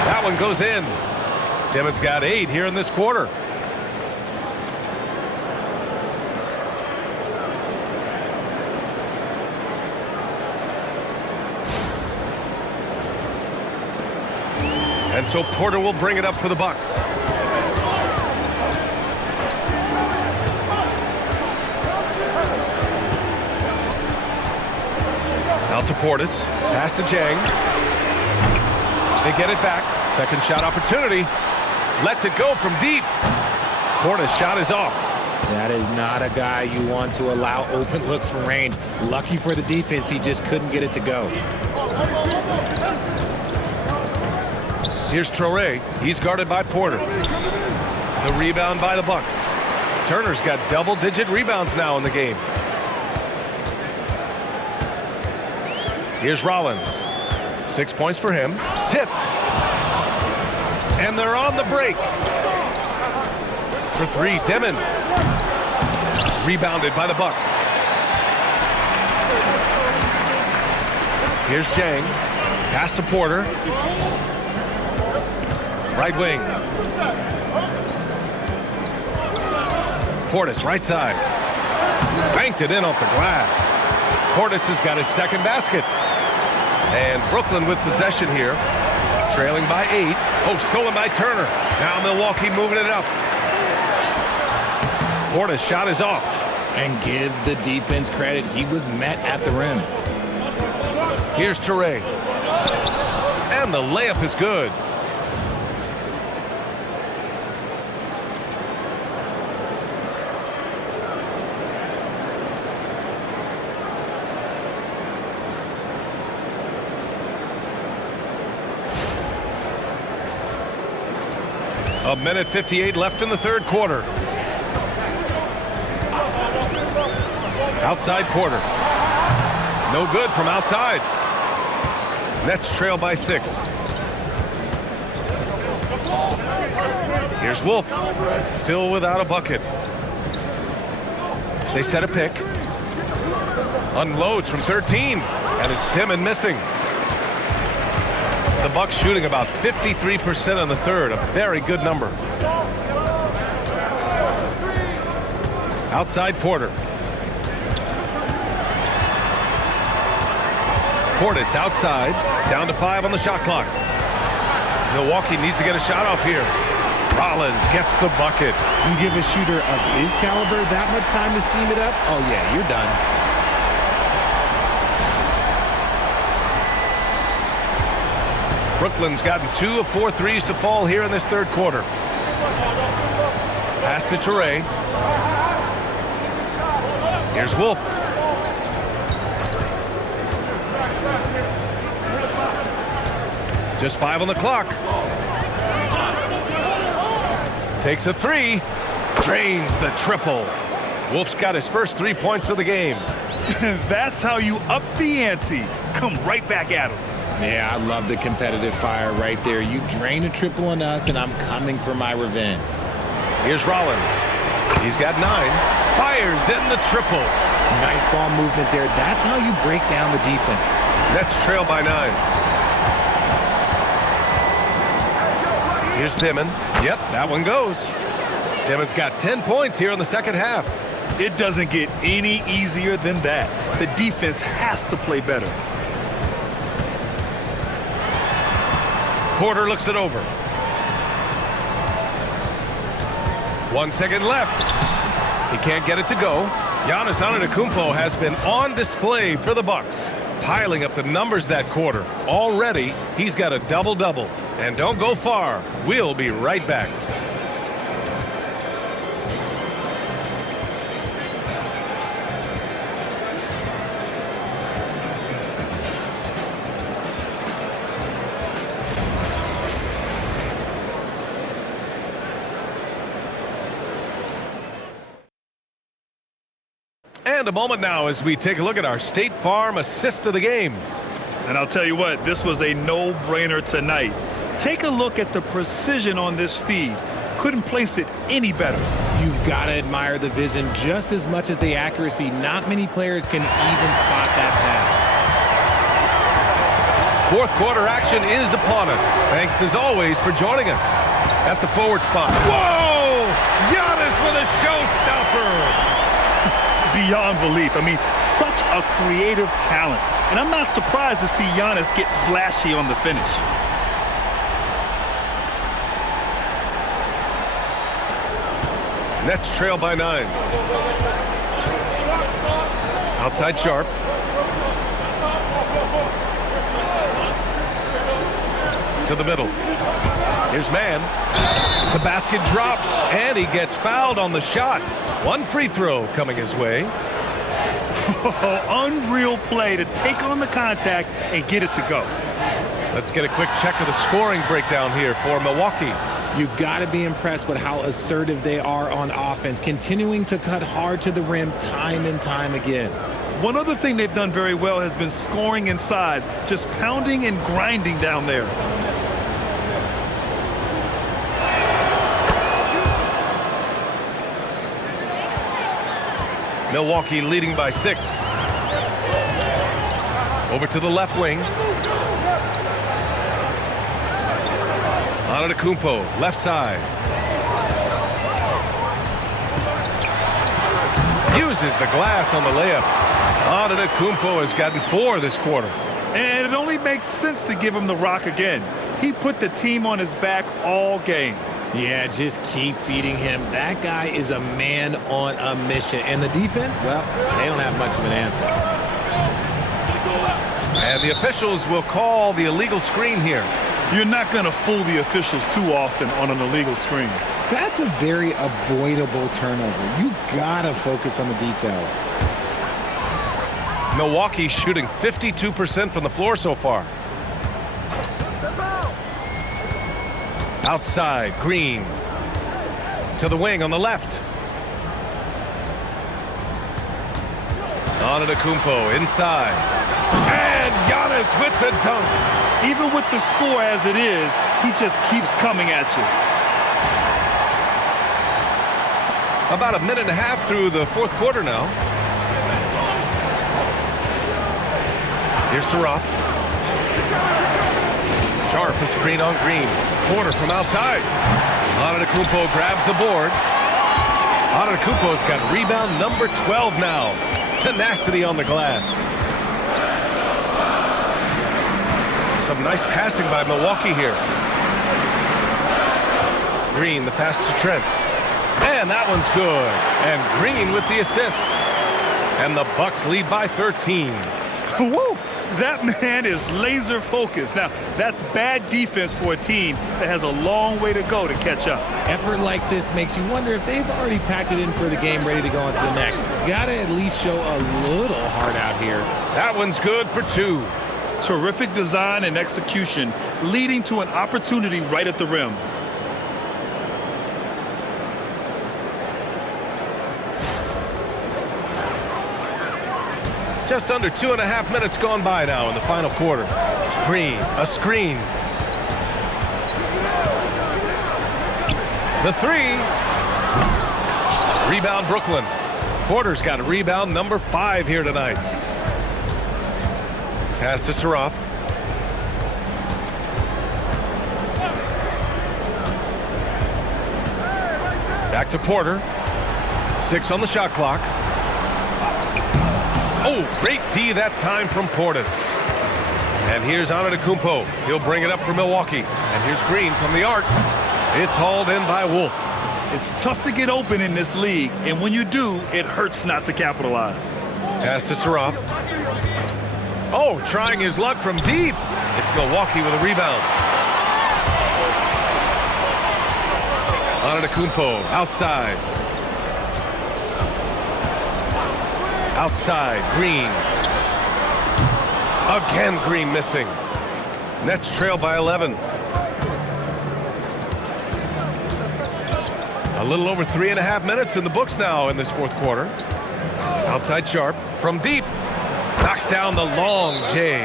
That one goes in. Dimmon's got 8 here in this quarter. And so Porter will bring it up for the Bucks. Out to Portis. Pass to Jang. They get it back. Second shot opportunity. Lets it go from deep. Portis' shot is off. That is not a guy you want to allow open looks from range. Lucky for the defense, he just couldn't get it to go. Here's Traoré. He's guarded by Porter. The rebound by the Bucks. Turner's got double-digit rebounds now in the game. Here's Rollins. 6 points for him. Tipped. And they're on the break. For 3, Dimon. Rebounded by the Bucks. Here's Jang. Pass to Porter. Right wing. Portis, right side. Banked it in off the glass. Portis has got his second basket. And Brooklyn with possession here. Trailing by 8. Oh, stolen by Turner. Now Milwaukee moving it up. Portis' shot is off. And give the defense credit. He was met at the rim. Here's Traoré. And the layup is good. A minute 58 left in the third quarter. Outside Porter. No good from outside. Nets trail by 6. Here's Wolf. Still without a bucket. They set a pick. Unloads from 13. And it's Dimon missing. The Bucks shooting about 53% on the third, a very good number. Outside Porter. Portis outside, down to 5 on the shot clock. Milwaukee needs to get a shot off here. Rollins gets the bucket. You give a shooter of his caliber that much time to seam it up, oh yeah, you're done. Brooklyn's gotten 2 of 4 threes to fall here in this third quarter. Pass to Toure. Here's Wolf. Just 5 on the clock. Takes a 3. Drains the triple. Wolf's got his first 3 points of the game. That's how you up the ante. Come right back at him. Yeah, I love the competitive fire right there. You drain a triple on us, and I'm coming for my revenge. Here's Rollins. He's got 9. Fires in the triple. Nice ball movement there. That's how you break down the defense. Nets trail by 9. Here's Timmon. Yep, that one goes. Timmon's got 10 points here in the second half. It doesn't get any easier than that. The defense has to play better. Porter looks it over. 1 second left. He can't get it to go. Giannis Antetokounmpo has been on display for the Bucks, piling up the numbers that quarter. Already, he's got a double-double. And don't go far. We'll be right back. And a moment now as we take a look at our State Farm assist of the game. And I'll tell you what, this was a no-brainer tonight. Take a look at the precision on this feed. Couldn't place it any better. You've got to admire the vision just as much as the accuracy. Not many players can even spot that pass. Fourth quarter action is upon us. Thanks as always for joining us. At the forward spot. Whoa! Giannis with a showstopper! Beyond belief. I mean, such a creative talent. And I'm not surprised to see Giannis get flashy on the finish. Nets trail by 9. Outside Sharp. To the middle. Here's Mann. The basket drops, and he gets fouled on the shot. 1 free throw coming his way. Unreal play to take on the contact and get it to go. Let's get a quick check of the scoring breakdown here for Milwaukee. You've got to be impressed with how assertive they are on offense, continuing to cut hard to the rim time and time again. One other thing they've done very well has been scoring inside, just pounding and grinding down there. Milwaukee leading by 6. Over to the left wing. Antetokounmpo, left side. Uses the glass on the layup. Antetokounmpo has gotten 4 this quarter. And it only makes sense to give him the rock again. He put the team on his back all game. Yeah, just keep feeding him. That guy is a man on a mission. And the defense, well, they don't have much of an answer. And the officials will call the illegal screen here. You're not going to fool the officials too often on an illegal screen. That's a very avoidable turnover. You got to focus on the details. Milwaukee shooting 52% from the floor so far. Outside, Green. To the wing on the left. Antetokounmpo inside. And Giannis with the dunk. Even with the score as it is, he just keeps coming at you. About a minute and a half through the fourth quarter now. Here's Saroff. Sharp, a screen on Green. Porter from outside. Antetokounmpo grabs the board. Antetokounmpo's got rebound number 12 now. Tenacity on the glass. Some nice passing by Milwaukee here. Green, the pass to Trent. And that one's good. And Green with the assist. And the Bucks lead by 13. Woo! That man is laser focused. Now, that's bad defense for a team that has a long way to go to catch up. Effort like this makes you wonder if they've already packed it in for the game, ready to go into the next. Gotta at least show a little heart out here. That one's good for 2. Terrific design and execution, leading to an opportunity right at the rim. Just under 2.5 minutes gone by now in the final quarter. Green, a screen. The 3. Rebound Brooklyn. Porter's got a rebound number 5 here tonight. Pass to Saroff. Back to Porter. 6 on the shot clock. Oh, great D that time from Portis. And here's Antetokounmpo. He'll bring it up for Milwaukee. And here's Green from the arc. It's hauled in by Wolf. It's tough to get open in this league, and when you do, it hurts not to capitalize. Pass to Saroff. Oh, trying his luck from deep. It's Milwaukee with a rebound. Antetokounmpo outside. Outside, Green. Again, Green missing. Nets trail by 11. A little over 3.5 minutes in the books now in this fourth quarter. Outside Sharp from deep. Knocks down the long J.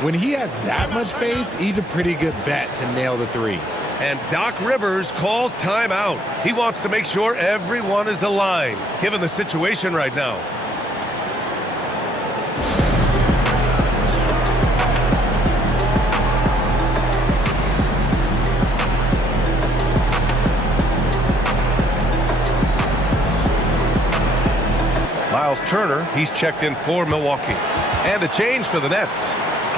When he has that much space, he's a pretty good bet to nail the 3. And Doc Rivers calls timeout. He wants to make sure everyone is aligned, given the situation right now. Miles Turner, he's checked in for Milwaukee. And a change for the Nets.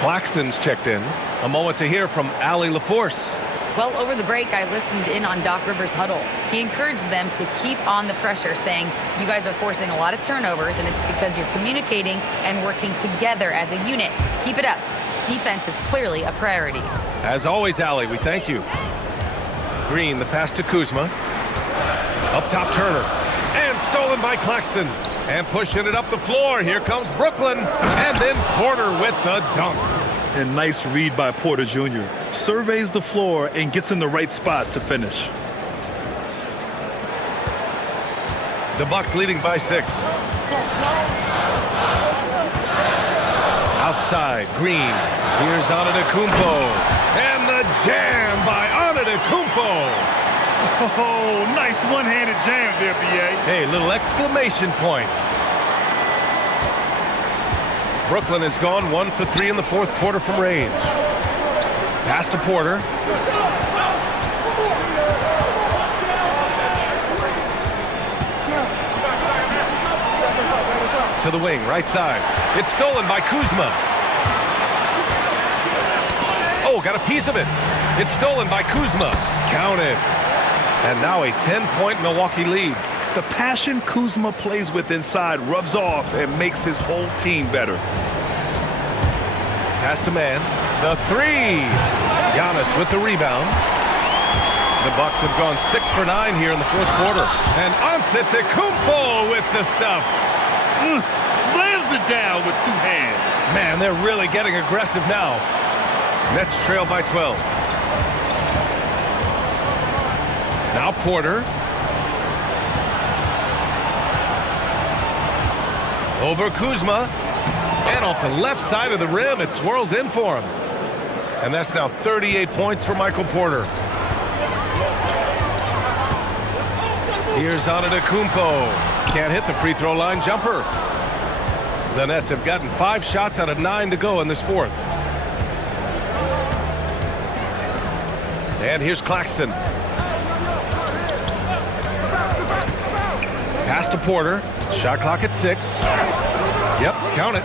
Claxton's checked in. A moment to hear from Allie LaForce. Well, over the break, I listened in on Doc Rivers' huddle. He encouraged them to keep on the pressure, saying, you guys are forcing a lot of turnovers, and it's because you're communicating and working together as a unit. Keep it up. Defense is clearly a priority. As always, Allie, we thank you. Green, the pass to Kuzma. Up top, Turner. And stolen by Claxton. And pushing it up the floor. Here comes Brooklyn. And then Porter with the dunk. And nice read by Porter Jr. Surveys the floor and gets in the right spot to finish. The Bucks leading by 6. Outside, Green. Here's Antetokounmpo. And the jam by Antetokounmpo. Oh, nice one-handed jam there, B.A. Hey, little exclamation point. Brooklyn has gone 1 for 3 in the fourth quarter from range. Pass to Porter. To the wing, right side. It's stolen by Kuzma. Oh, got a piece of it. It's stolen by Kuzma. Count it. And now a 10-point Milwaukee lead. The passion Kuzma plays with inside rubs off and makes his whole team better. Pass to man. The 3. Giannis with the rebound. The Bucks have gone 6 for 9 here in the fourth quarter. And Antetokounmpo with the stuff. Slams it down with 2 hands. Man, they're really getting aggressive now. Nets trail by 12. Now Porter. Over Kuzma. And off the left side of the rim, it swirls in for him. And that's now 38 points for Michael Porter. Here's Antetokounmpo. Can't hit the free throw line jumper. The Nets have gotten 5 shots out of 9 to go in this fourth. And here's Claxton. Pass to Porter. Shot clock at 6. Yep, count it.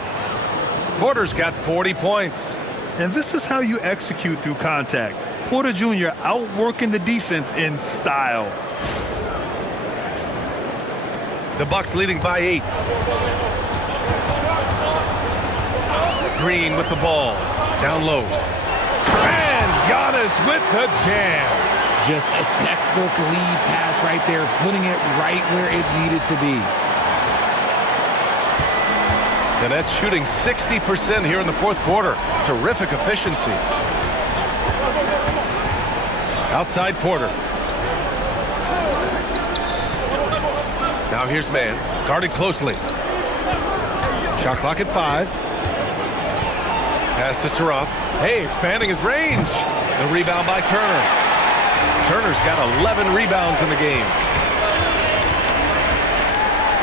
Porter's got 40 points. And this is how you execute through contact. Porter Jr. outworking the defense in style. The Bucks leading by 8. Green with the ball. Down low. And Giannis with the jam. Just a textbook lead pass right there, putting it right where it needed to be. The Nets shooting 60% here in the fourth quarter. Terrific efficiency. Outside Porter. Now here's man. Guarded closely. Shot clock at 5. Pass to Saraf. Hey, expanding his range. The rebound by Turner. Turner's got 11 rebounds in the game.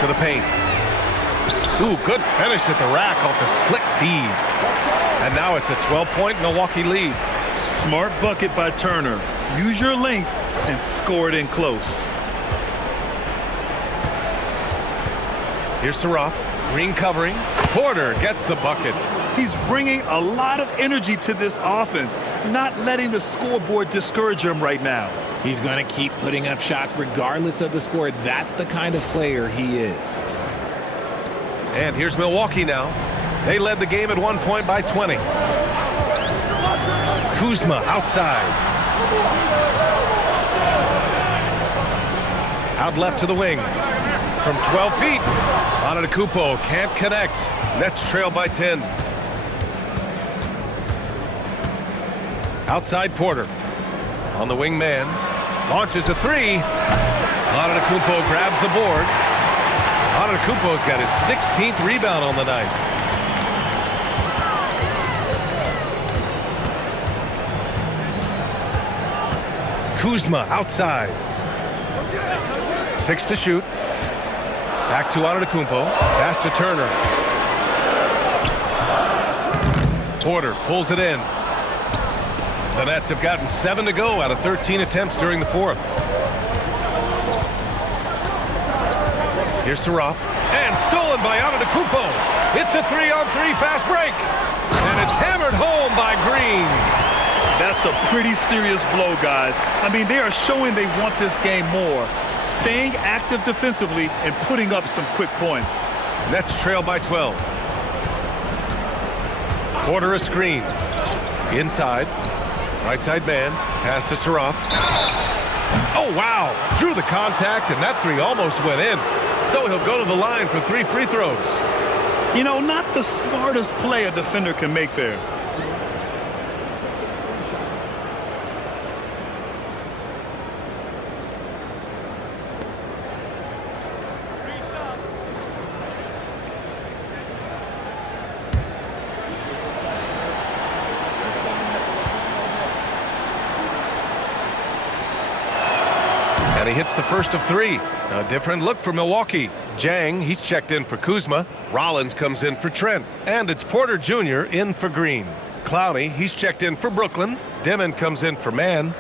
To the paint. Ooh, good finish at the rack off the slick feed. And now it's a 12-point Milwaukee lead. Smart bucket by Turner. Use your length and score it in close. Here's Saraf. Green covering. Porter gets the bucket. He's bringing a lot of energy to this offense, not letting the scoreboard discourage him right now. He's going to keep putting up shots regardless of the score. That's the kind of player he is. And here's Milwaukee now. They led the game at 1 point by 20. Kuzma outside. Out left to the wing. From 12 feet. Antetokounmpo can't connect. Nets trail by 10. Outside Porter. On the wing man. Launches a 3. Antetokounmpo grabs the board. Antetokounmpo's got his 16th rebound on the night. Kuzma outside. 6 to shoot. Back to Antetokounmpo. Pass to Turner. Porter pulls it in. The Nets have gotten 7 to go out of 13 attempts during the fourth. Here's Saraf. And stolen by Antetokounmpo. It's a 3-on-3 fast break. And it's hammered home by Green. That's a pretty serious blow, guys. I mean, they are showing they want this game more. Staying active defensively and putting up some quick points. Nets trail by 12. Porter a screen. Inside. Right side man. Pass to Saraf. Oh, wow. Drew the contact, and that 3 almost went in. So he'll go to the line for 3 free throws. You know, not the smartest play a defender can make there. And he hits the first of 3. A different look for Milwaukee. Jang, he's checked in for Kuzma. Rollins comes in for Trent. And it's Porter Jr. in for Green. Clowney, he's checked in for Brooklyn. Dimon comes in for Mann.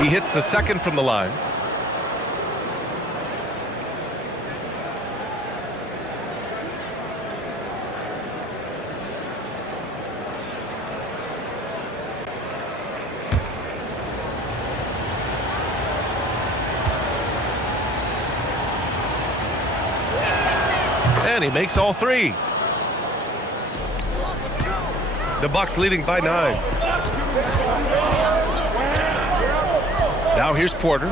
He hits the second from the line. And he makes all 3. The Bucks leading by 9. Now here's Porter.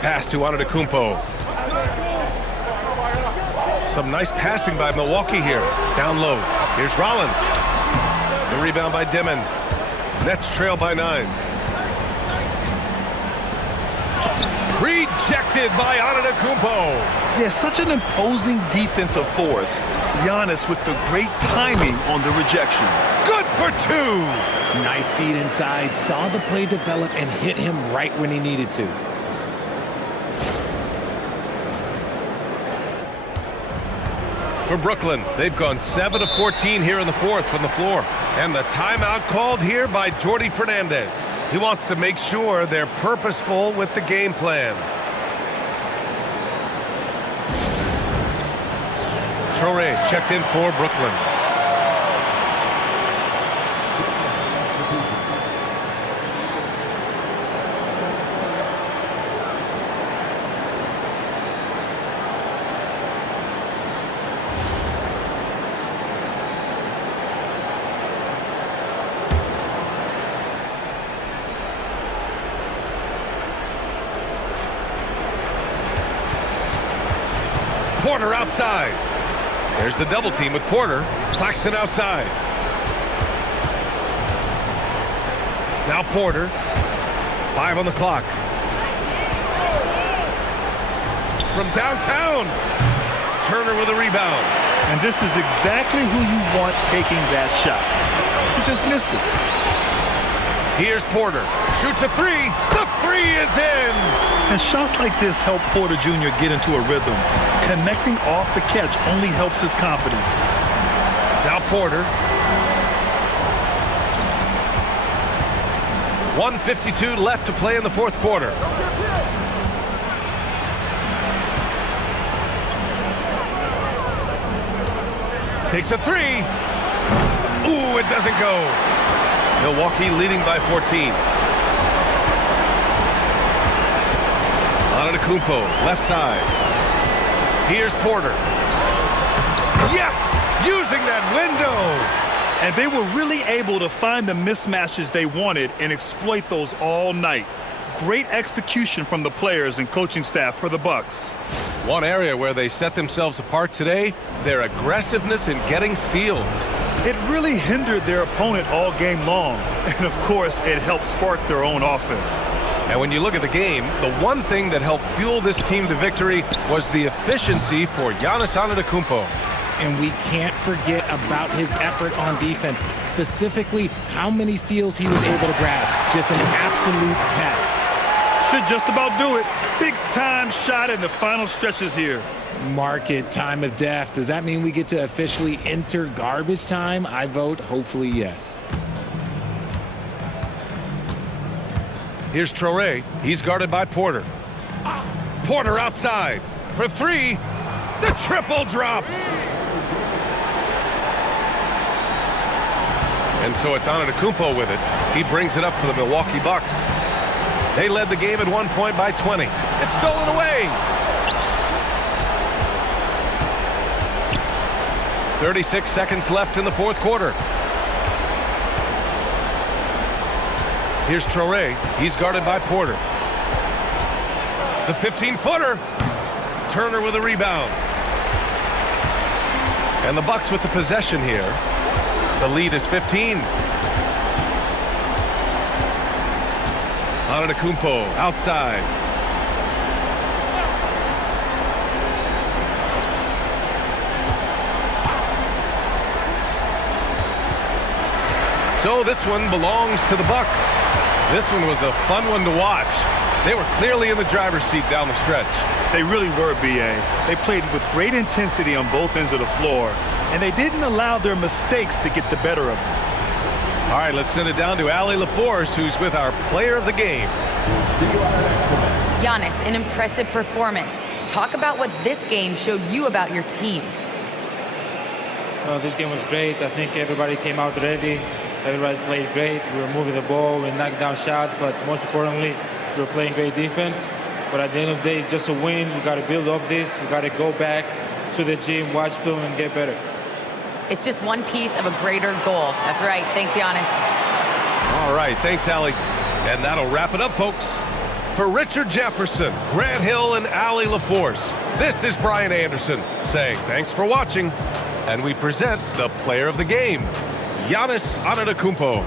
Pass to Antetokounmpo. Some nice passing by Milwaukee here. Down low. Here's Rollins. The rebound by Dimon. Nets trail by 9. Rejected by Antetokounmpo. Yeah, such an imposing defensive force. Giannis with the great timing on the rejection. Good for 2. Nice feed inside. Saw the play develop and hit him right when he needed to. For Brooklyn, they've gone 7 of 14 here in the fourth from the floor. And the timeout called here by Jordi Fernandez. He wants to make sure they're purposeful with the game plan. Traore's checked in for Brooklyn. Porter outside. There's the double team with Porter. Claxton outside. Now Porter. 5 on the clock. From downtown. Turner with a rebound. And this is exactly who you want taking that shot. He just missed it. Here's Porter. Shoots a 3. The 3 is in. And shots like this help Porter Jr. get into a rhythm. Connecting off the catch only helps his confidence. Now Porter. 1:52 left to play in the fourth quarter. Takes a 3. Ooh, it doesn't go. Milwaukee leading by 14. Antetokounmpo, left side. Here's Porter. Yes! Using that window! And they were really able to find the mismatches they wanted and exploit those all night. Great execution from the players and coaching staff for the Bucks. One area where they set themselves apart today, their aggressiveness in getting steals. It really hindered their opponent all game long. And of course, it helped spark their own offense. And when you look at the game, the one thing that helped fuel this team to victory was the efficiency for Giannis Antetokounmpo. And we can't forget about his effort on defense, specifically how many steals he was able to grab. Just an absolute pest. Should just about do it. Big time shot in the final stretches here. Mark it, time of death. Does that mean we get to officially enter garbage time? I vote hopefully yes. Here's Traore. He's guarded by Porter. Porter outside for 3. The triple drops. And so it's Antetokounmpo with it. He brings it up for the Milwaukee Bucks. They led the game at one point by 20. It's stolen away. 36 seconds left in the fourth quarter. Here's Traore. He's guarded by Porter. The 15-footer. Turner with a rebound. And the Bucks with the possession here. The lead is 15. Antetokounmpo outside. So this one belongs to the Bucks. This one was a fun one to watch. They were clearly in the driver's seat down the stretch. They really were, B.A. They played with great intensity on both ends of the floor, and they didn't allow their mistakes to get the better of them. All right, let's send it down to Allie LaForce, who's with our player of the game. Giannis, an impressive performance. Talk about what this game showed you about your team. This game was great. I think everybody came out ready. Everybody played great. We were moving the ball. We knocked down shots, but most importantly, we were playing great defense. But at the end of the day, it's just a win. We got to build off this. We got to go back to the gym, watch film, and get better. It's just one piece of a greater goal. That's right. Thanks, Giannis. All right, thanks, Allie. And that'll wrap it up, folks. For Richard Jefferson, Grant Hill, and Allie LaForce, this is Brian Anderson saying thanks for watching. And we present the player of the game, Giannis Antetokounmpo.